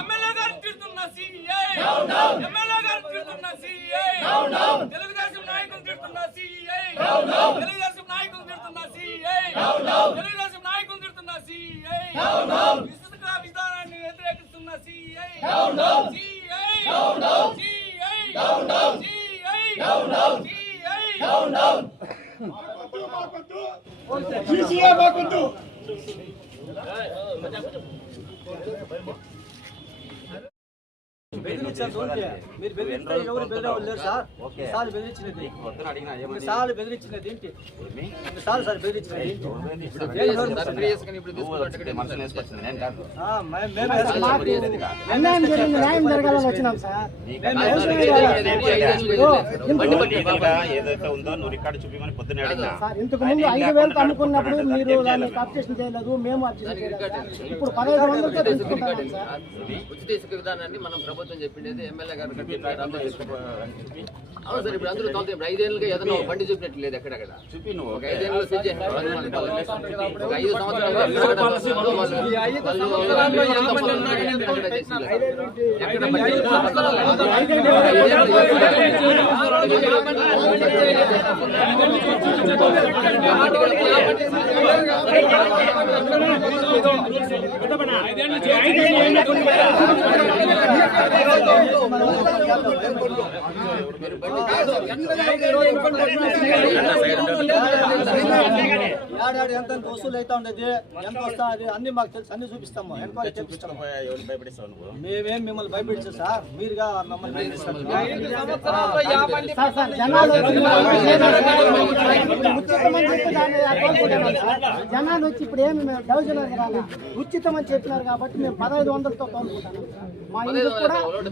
MLA గారిని తిడుతున్న CI MLA గారిని తిడుతున్న CI Telugu Desam నాయకులు తిడుతున్న సిఐ తెలుగుదేశం నాయకులు తిడుతున్న సిఐ తెలుగుదేశం నాయకులు తిడుతున్న సిఐ విస్తృత విధానాన్ని వ్యతిరేకిస్తున్న సిఐ సిఐ సీసీఏ మాకొద్దు బెదిరించారు ఓకే. ఏదైతే ఉందో నువ్వు రికార్డు చూపించమని సార్ ఇంతకు ముందు ఐదు వేలకు అమ్ముకున్నప్పుడు మీరు దాన్ని అబ్జెక్షన్ చేయలేదు మేము అబ్జెక్షన్ చేయలేదు ఇప్పుడు పదహైదు తీసుకుంటున్నాం సార్ ఉచిత ఇసుక విధానాన్ని మనం ప్రభుత్వం చెప్పిండేది ఎమ్మెల్యే గారు అవును సార్ ఇప్పుడు అందరూ తోలుతారు. ఇప్పుడు ఐదేళ్ళుగా ఏదైనా బండి చూపినట్టు లేదు ఎక్కడెక్కడ నువ్వు ఒక ఐదేళ్ళు ఒక ఐదు సంవత్సరాలుగా ఎక్కడ Thank you. వాళ్ళు- ఎంత వసూలు అయితే ఉండేది ఎంత వస్తా అది అన్ని మాకు తెలుసు అన్ని చూపిస్తాము ఎంక్వైరీ చేపిస్తాము మేమేం మిమ్మల్ని భయపెట్టారు సార్ మీరుగా మమ్మల్ని జనాలు వచ్చి సార్ జనాలు వచ్చి ఇప్పుడు ఏమి మేము డౌజనర్ కదా ఉచితం అని చెప్పినారు కాబట్టి మేము పదహైదు వందలతో కోరుకుంటున్నాం మా ఇల్లు కూడా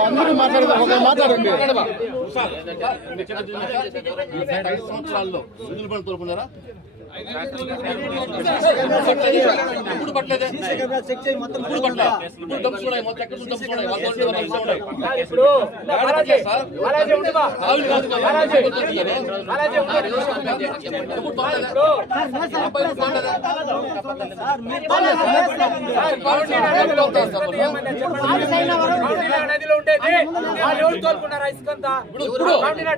అందరూ మాట్లాడదాం ఒక మాట్లాడండి. ఐదు సంవత్సరాల్లో సునీల్ బండి తోలుకున్నారా? ఇప్పుడు పట్టలేదే. ఇప్పుడు పట్ల ఇప్పుడు ఉన్నాయి మొత్తం ఎక్కడ ఉన్నాయి వంద ఉన్నాయి ఇప్పుడు కాదు ఎప్పుడు అబ్బాయి సార్ మీరు ఉండేది వాళ్ళు ఎవరు తోలుకున్నారు ఇసుకంతా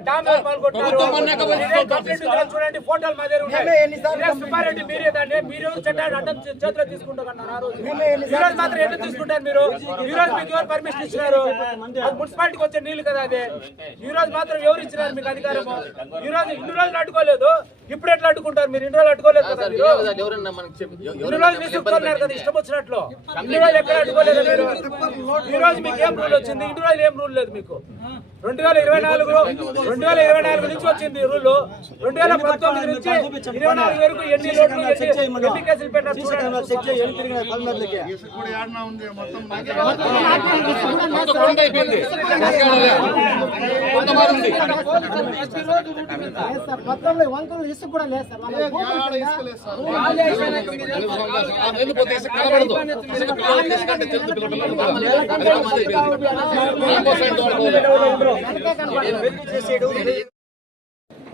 డామ్ పాల్గొంటున్నారు? మరి ఇదే కంప్లైంట్ ఉందో సుబ్బారెడ్డి ఫోటోలు మా దగ్గర ఉన్నాయి. ఇదే సుబ్బారెడ్డి మీరే దాన్ని మీరు చట్టాన్ని అడ్డం చేతిలో తీసుకుంటారన్నారు ఆ రోజు. ఈ రోజు మాత్రం ఎట్లా తీసుకుంటారు మీరు? ఈ రోజు మీకు ఎవరు పర్మిషన్ ఇచ్చినారు? అది మున్సిపాలిటీకి వచ్చే నీళ్ళు కదా అది. ఈ రోజు మాత్రం ఎవరు ఇచ్చినారు మీకు అధికారము ఈ రోజు ఇన్ని రోజులు అడ్డుకోలేదు. ఇప్పుడు ఎట్లా అడ్డుకుంటారు మీరు? ఇన్ని రోజులు అడ్డుకోలేదు కదా మీరు? ఇన్ని రోజులు ఇష్టం వచ్చినట్లు. ఇన్ని రోజులు ఎక్కడ అడ్డుకోలేదు మీరు? ఈ రోజు మీకు ఏం రూల్ వచ్చింది? ఇన్ని రోజులు ఏం రూల్ లేదు మీకు. రెండు వేల ఇరవై నాలుగు రెండు వేల ఇరవై నాలుగు నుంచి వచ్చింది రూల్ రెండు వేల పంతొమ్మిది నుంచి ఇరవై నాలుగు వరకు ఎన్ని ఎన్ని కేసులు పెట్టారు మొత్తంలో వంకలు ఇసుక కూడా లేదు సార్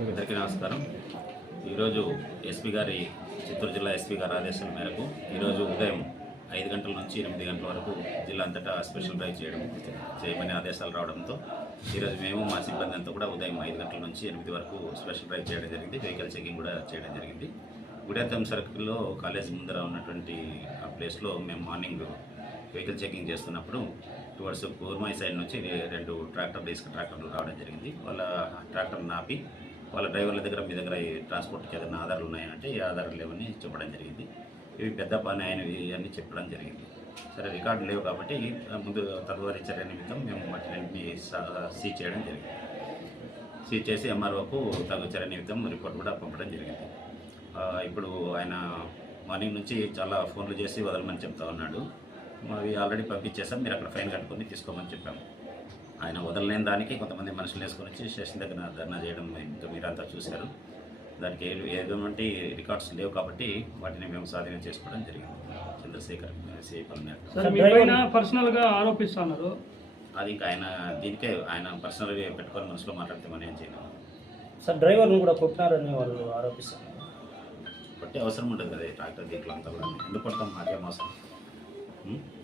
అందరికీ నమస్కారం. ఈరోజు ఎస్పీ గారి చిత్తూరు జిల్లా ఎస్పీ గారి ఆదేశాల మేరకు ఈరోజు ఉదయం ఐదు గంటల నుంచి ఎనిమిది గంటల వరకు జిల్లా అంతటా స్పెషల్ డ్రైవ్ చేయడం చేయమని ఆదేశాలు రావడంతో ఈరోజు మేము మా సిబ్బంది అంతా కూడా ఉదయం ఐదు గంటల నుంచి ఎనిమిది వరకు స్పెషల్ డ్రైవ్ చేయడం జరిగింది. వెహికల్ చెకింగ్ కూడా చేయడం జరిగింది. గుడేతం సర్కిల్లో కాలేజ్ ముందర ఉన్నటువంటి ఆ ప్లేస్లో మేము మార్నింగ్ వెహికల్ చెకింగ్ చేస్తున్నప్పుడు టువర్డ్స్ కూర్మాయి సైడ్ నుంచి రెండు ట్రాక్టర్లు ఇసుక ట్రాక్టర్లు రావడం జరిగింది. వాళ్ళ ట్రాక్టర్ నాపి వాళ్ళ డ్రైవర్ల దగ్గర మీ దగ్గర ఈ ట్రాన్స్పోర్ట్కి ఏదైనా ఆధారాలు ఉన్నాయంటే ఈ ఆధారాలు లేవని చెప్పడం జరిగింది. ఇవి పెద్ద పని అయినవి అని చెప్పడం జరిగింది. సరే రికార్డు లేవు కాబట్టి ముందు తదువారి చర్య నిమిత్తం మేము వాటిని సీజ్ చేయడం జరిగింది. సీజ్ చేసి ఎంఆర్ఓకు తగు చర్య నిమిత్తం రిపోర్ట్ కూడా పంపడం జరిగింది. ఇప్పుడు ఆయన మార్నింగ్ నుంచి చాలా ఫోన్లు చేసి వదలమని చెప్తా ఉన్నాడు. అవి ఆల్రెడీ పంపించేసాం మీరు అక్కడ ఫైన్ కట్టుకొని తీసుకోమని చెప్పాము. ఆయన వదలలేని దానికి కొంతమంది మనుషులు వేసుకొని వచ్చి స్టేషన్ దగ్గర ధర్నా చేయడం ఇంకా మీరంతా చూశారు. దానికి ఏ- ఎటువంటి రికార్డ్స్ లేవు కాబట్టి వాటిని మేము స్వాధీనం చేసుకోవడం జరిగింది. చంద్రశేఖర్ సిఐ పల్నాడు సార్ మీ పైన పర్సనల్గా ఆరోపిస్తున్నారు. అది ఇంకా ఆయన దీనికే ఆయన పర్సనల్గా పెట్టుకొని మనసులో మాట్లాడితే మనం ఏం చేయలేము. సార్ డ్రైవర్ను కూడా కొట్టినారని వాళ్ళు ఆరోపిస్తున్నారు. కొట్టే అవసరం ఉండదు కదా ట్రాక్టర్ దీంట్లో అంతా కూడా. ఎందుకు కొడతాం? మాకేం అవసరం. Hmm?